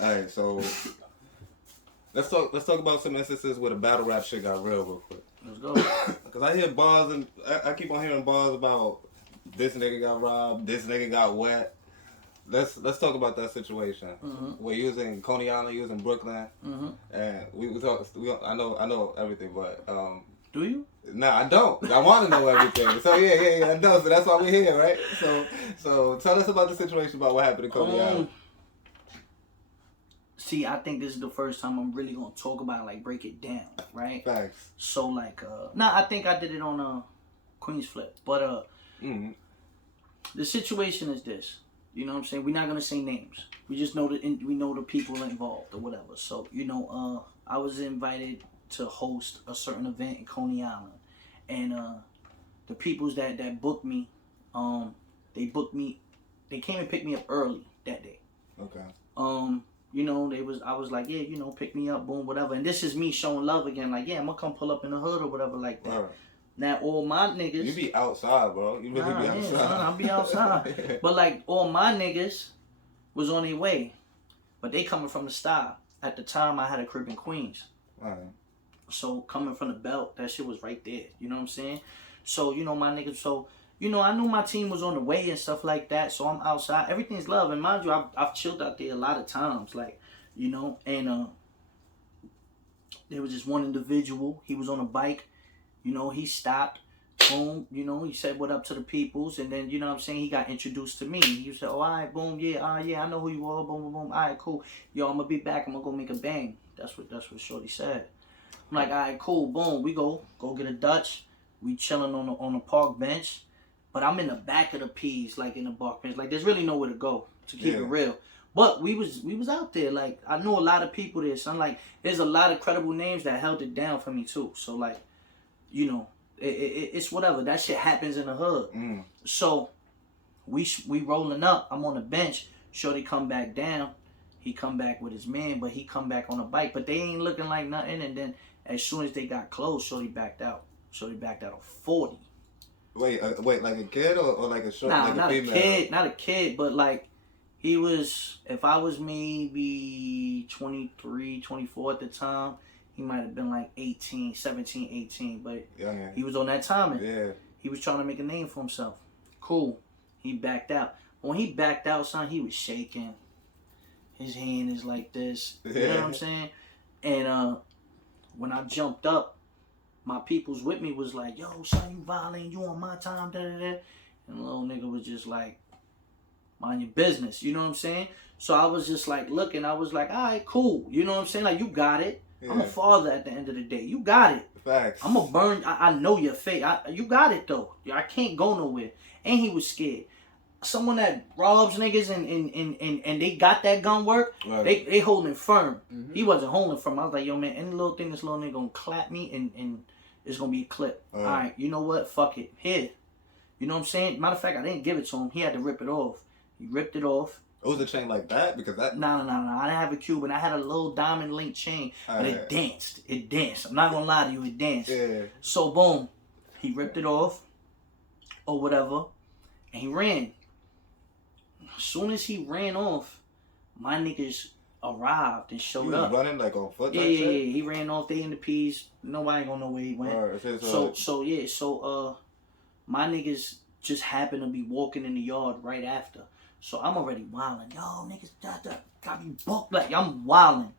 All right, so let's talk about some instances where the battle rap shit got real quick. Let's go. Cause I hear bars and I keep on hearing bars about this nigga got robbed, this nigga got wet. Let's talk about that situation. We're using Coney Island, using Brooklyn, and we talk. I know everything, but do you? Nah, I don't. I want to know everything. So yeah, I know. So that's why we're here, right? So tell us about the situation about what happened in Coney Island. See, I think this is the first time I'm really gonna talk about it, like break it down, right? Facts. So like, I think I did it on Queen's Flip, but the situation is this. You know what I'm saying? We're not gonna say names. We just know we know the people involved or whatever. So I was invited to host a certain event in Coney Island, and the peoples that booked me, they came and picked me up early that day. Okay. I was like, yeah, pick me up, boom, whatever. And this is me showing love again, like, yeah, I'm gonna come pull up in the hood or whatever like that. Right. Now, all my niggas... You be outside, bro. You really be outside. Son, I'll be outside. But, like, all my niggas was on their way. But they coming from the style. At the time, I had a crib in Queens. Right. So, coming from the belt, that shit was right there. You know what I'm saying? So, my niggas... So, I knew my team was on the way and stuff like that. So, I'm outside. Everything's love. And mind you, I've chilled out there a lot of times. Like, and there was just one individual. He was on a bike. He stopped, boom, he said what up to the peoples, and then, what I'm saying, he got introduced to me. He said, oh, all right, boom, yeah, I know who you are, boom, boom, boom, all right, cool. Yo, I'm going to be back, I'm going to go make a bang. That's what Shorty said. I'm like, all right, cool, boom, we go get a Dutch. We chilling on the park bench, but I'm in the back of the P's, like in the park bench. Like, there's really nowhere to go, to keep it real. But we was out there. Like, I knew a lot of people there, son. Like, there's a lot of credible names that held it down for me, too. So, like, it's whatever. That shit happens in the hood. So we rolling up. I'm on the bench. Shorty come back down. He come back with his man, but he come back on a bike. But they ain't looking like nothing. And then as soon as they got close, Shorty backed out. Shorty backed out of 40. Wait, like a kid or like a short? Nah, like not a female? not a kid, but like he was. If I was maybe 23, 24 at the time. He might have been like 18, 17, 18, but he was on that timing. Yeah. He was trying to make a name for himself. Cool. He backed out. When he backed out, son, he was shaking. His hand is like this. You know what I'm saying? And when I jumped up, my peoples with me was like, yo, son, you violating, you on my time, da-da-da. And the little nigga was just like, mind your business. You know what I'm saying? So I was just like looking. I was like, all right, cool. You know what I'm saying? Like, you got it. Yeah. I'm a father at the end of the day. You got it. Facts. I'm going to burn. I know your fate. You got it, though. I can't go nowhere. And he was scared. Someone that robs niggas and they got that gun work, right. they holding firm. Mm-hmm. He wasn't holding firm. I was like, yo, man, any little thing this little nigga going to clap me and it's going to be a clip. All right, you know what? Fuck it. Here. You know what I'm saying? Matter of fact, I didn't give it to him. He had to rip it off. He ripped it off. It was a chain like that? Because that... No. I didn't have a Cuban. I had a little diamond link chain. But it danced. It danced. I'm not going to lie to you. It danced. Yeah. So, boom. He ripped it off. Or whatever. And he ran. As soon as he ran off, my niggas arrived and showed up. He was running like on foot? Yeah. He ran off. They in the P's. Nobody going to know where he went. Right. So, my niggas just happened to be walking in the yard right after. So I'm already wilding. Yo, niggas got me booked. Like, I'm wilding.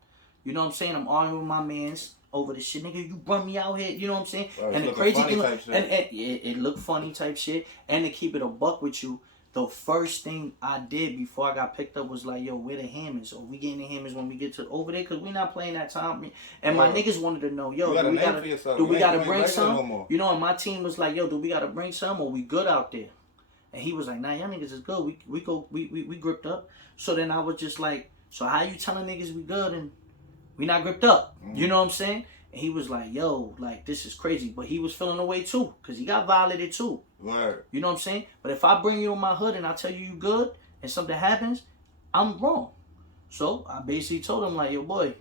You know what I'm saying? I'm arguing with my mans over this shit. Nigga, you brought me out here. You know what I'm saying? And the crazy thing, and it looked funny type shit. And to keep it a buck with you, the first thing I did before I got picked up was like, yo, where the hammers? Or we getting the hammers when we get to over there? Because we not playing that time. And my niggas wanted to know, yo, do we gotta bring some? You know, and my team was like, yo, do we gotta bring some or we good out there? And he was like, nah, y'all niggas is good. We gripped up. So then I was just like, so how you telling niggas we good and we not gripped up? Mm-hmm. You know what I'm saying? And he was like, yo, like, this is crazy. But he was feeling away too, because he got violated too. Right. You know what I'm saying? But if I bring you in my hood and I tell you good and something happens, I'm wrong. So I basically told him, like, yo, boy,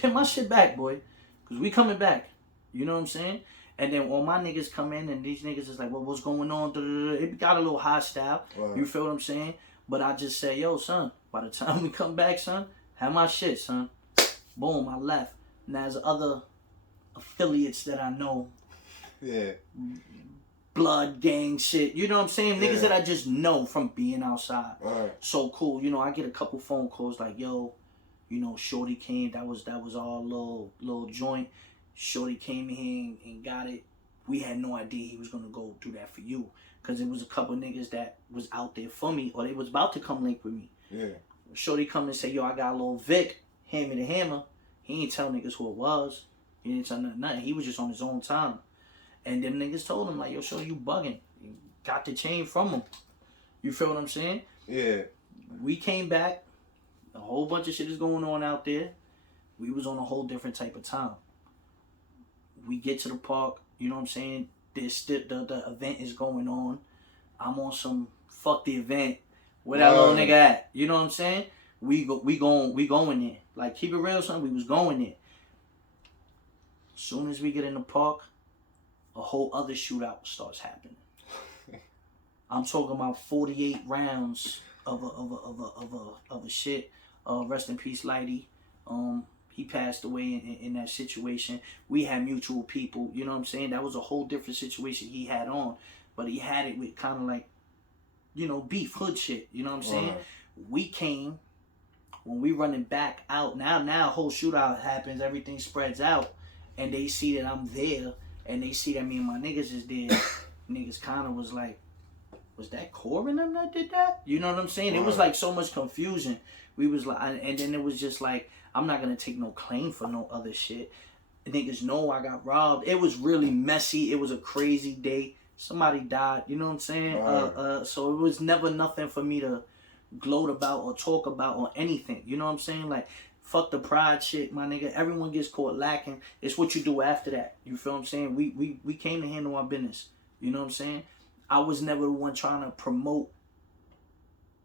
get my shit back, boy, because we coming back. You know what I'm saying? And then all my niggas come in and these niggas is like, well, what's going on? It got a little hostile. Right. You feel what I'm saying? But I just say, yo, son, by the time we come back, son, have my shit, son. Boom, I left. And there's other affiliates that I know. Yeah. Blood gang shit. You know what I'm saying? Niggas that I just know from being outside. Right. So cool. You know, I get a couple phone calls like, yo, you know, Shorty came. That was our little joint. Shorty came in here and got it. We had no idea he was going to go do that for you. Because it was a couple niggas that was out there for me, or they was about to come link with me. Yeah. Shorty come and say, yo, I got a little Vic, hand me the hammer. He ain't tell niggas who it was. He didn't tell nothing. He was just on his own time. And them niggas told him, like, yo, Shorty, you bugging. You got the chain from him. You feel what I'm saying? Yeah. We came back. A whole bunch of shit is going on out there. We was on a whole different type of time. We get to the park, you know what I'm saying? The event is going on. I'm on some fuck the event. Where that little nigga at? You know what I'm saying? We going there. Like, keep it real, son. We was going there. As soon as we get in the park, a whole other shootout starts happening. I'm talking about 48 rounds of a shit. Rest in peace, Lighty. He passed away in that situation. We had mutual people, you know what I'm saying? That was a whole different situation he had on. But he had it with kind of like, you know, beef, hood shit, you know what I'm saying? We came, when we running back out, now whole shootout happens, everything spreads out, and they see that I'm there, and they see that me and my niggas is there. Niggas kind of was like, was that Corbin them that did that? You know what I'm saying? It was like so much confusion. We was like, and then it was just like, I'm not gonna take no claim for no other shit. Niggas know I got robbed. It was really messy. It was a crazy day. Somebody died. You know what I'm saying? So it was never nothing for me to gloat about or talk about or anything. You know what I'm saying? Like, fuck the pride shit, my nigga. Everyone gets caught lacking. It's what you do after that. You feel what I'm saying? We came to handle our business. You know what I'm saying? I was never the one trying to promote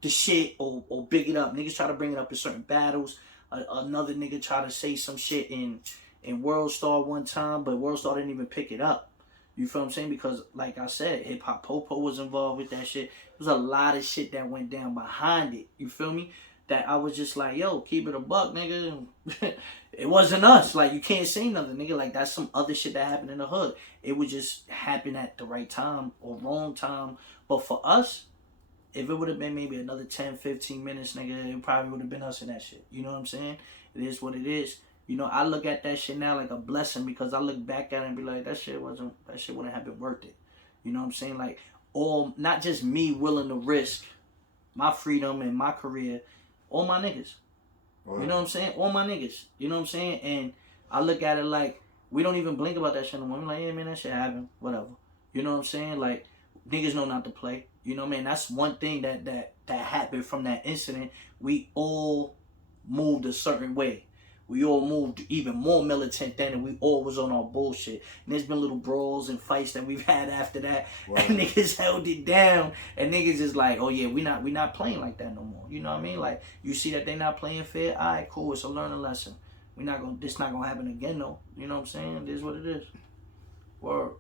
the shit or big it up. Niggas try to bring it up in certain battles. Another nigga try to say some shit in World Star one time, but World Star didn't even pick it up. You feel what I'm saying? Because, like I said, Hip Hop Popo was involved with that shit. There was a lot of shit that went down behind it. You feel me? That I was just like, yo, keep it a buck, nigga. It wasn't us. Like, you can't say nothing, nigga. Like, that's some other shit that happened in the hood. It would just happen at the right time or wrong time. But for us, if it would have been maybe another 10, 15 minutes, nigga, it probably would have been us in that shit. You know what I'm saying? It is what it is. You know, I look at that shit now like a blessing because I look back at it and be like, that shit wouldn't have been worth it. You know what I'm saying? Like, all, not just me willing to risk my freedom and my career, all my niggas. Wow. You know what I'm saying? All my niggas. You know what I'm saying? And I look at it like, we don't even blink about that shit no more. I'm like, yeah, man, that shit happened. Whatever. You know what I'm saying? Like, niggas know not to play. You know what I mean? That's one thing that happened from that incident. We all moved a certain way. We all moved even more militant then, and we all was on our bullshit. And there's been little brawls and fights that we've had after that. Wow. And niggas held it down. And niggas is like, oh yeah, we not playing like that no more. You know what I mean? Like, you see that they not playing fair? All right, cool. It's a learning lesson. This not gonna happen again though. You know what I'm saying? It is what it is. Word.